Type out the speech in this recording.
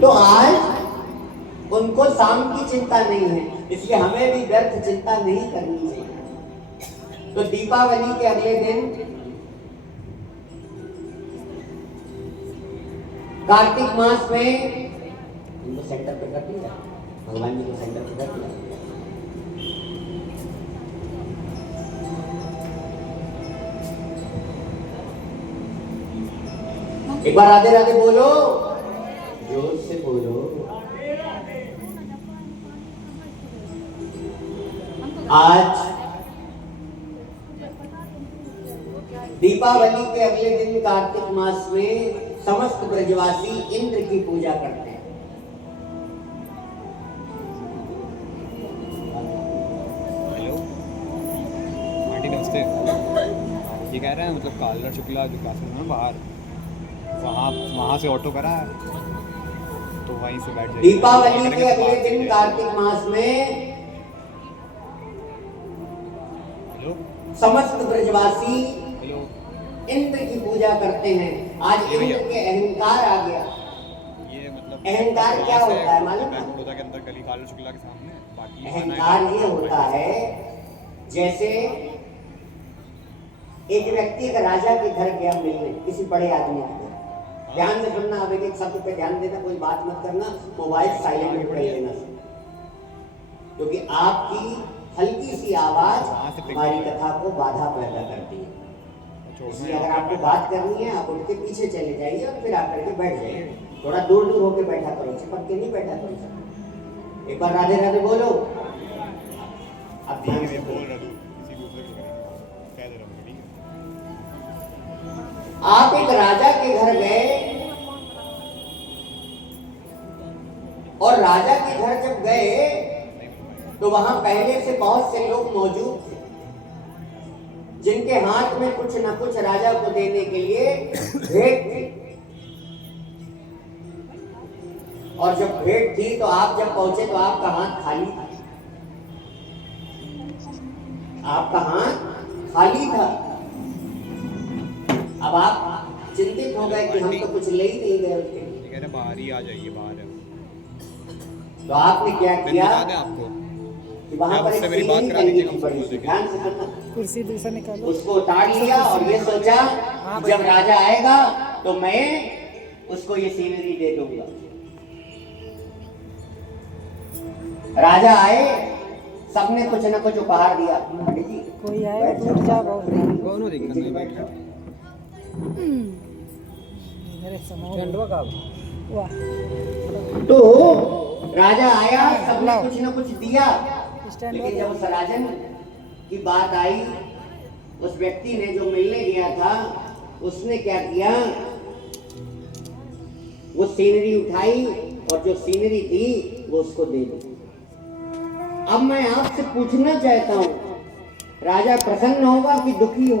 तो आज उनको शाम की चिंता नहीं है, इसलिए हमें भी व्यर्थ चिंता नहीं करनी चाहिए। तो दीपावली के अगले दिन कार्तिक मास में इनको सेंटर पे कर दिया, भगवान जी को सेंटर पे कर दिया। एक बार राधे राधे बोलो, जोर से बोलो। आज दीपावली के अगले दिन कार्तिक मास में समस्त ब्रजवासी इंद्र की पूजा करते हैं। हेलो आंटी नमस्ते। ये कह रहे हैं मतलब कालरा शुक्ला जो काफी है बाहर, वहाँ से ऑटो करा है तो वहीं से बैठ जाइए। दीपावली के अगले दिन कार्तिक मास में हेलो समस्त ब्रजवासी हेलो इंद्र की पूजा करते हैं। आज इंद्र के अहंकार आ गया। ये मतलब अहंकार क्या होता है मालूम है? बड़ौदा के अंदर गली कालरा शुक्ला के सामने बाकी अहंकार ये होता है जैसे एक व्यक्ति का राजा के घर गया मिलने, किसी बड़े आदमी के घर। ध्यान से सुनना, अब एक शब्द पे ध्यान देना, कोई बात मत करना, मोबाइल साइलेंट कर लेना, क्योंकि आपकी हल्की सी आवाज हमारी कथा को बाधा पैदा करती है। इसलिए अगर आपको बात करनी है आप उनके पीछे चले जाइए और फिर आकर के बैठ जाइए। थोड़ा दूर दूर होके बैठा करो, चिपक के नहीं बैठा करो। एक बार राधे राधे बोलो। अब ध्यान से बोल रहा हूं, किसी दूसरे को कह दे रहा हूं, ठीक है? आप एक राजा के घर गए और राजा के घर जब गए तो वहां पहले से बहुत से लोग मौजूद थे जिनके हाथ में कुछ न कुछ राजा को देने के लिए भेंट थी। और जब भेंट थी तो आप जब पहुंचे तो आपका हाथ खाली था। आपका हाथ खाली था। अब आप चिंतित हो गए कि हम तो कुछ ले ही नहीं गए उसके लिए। कह रहे बाहर ही आ जाइए, बाहर है। तो आपने क्या किया आपको कि वहां पर एक सीढ़ी करनी थी बड़ी सी, ध्यान से सुनना, कुर्सी दूसरा निकालो, उसको उतार लिया और ये सोचा जब राजा आएगा तो मैं उसको ये सीनरी दे दूंगा। राजा आए, सबने कुछ न कुछ उपहार दिया। कोई आए तो जा कौन दिक्कत नहीं बैठा। वाह। तो राजा आया, सबने कुछ न कुछ दिया, लेकिन जब उस राजन की बात आई, उस व्यक्ति ने जो मिलने गया था उसने क्या किया, वो सीनरी उठाई और जो सीनरी थी वो उसको दे दी। अब मैं आपसे पूछना चाहता हूं, राजा प्रसन्न होगा कि दुखी होगा?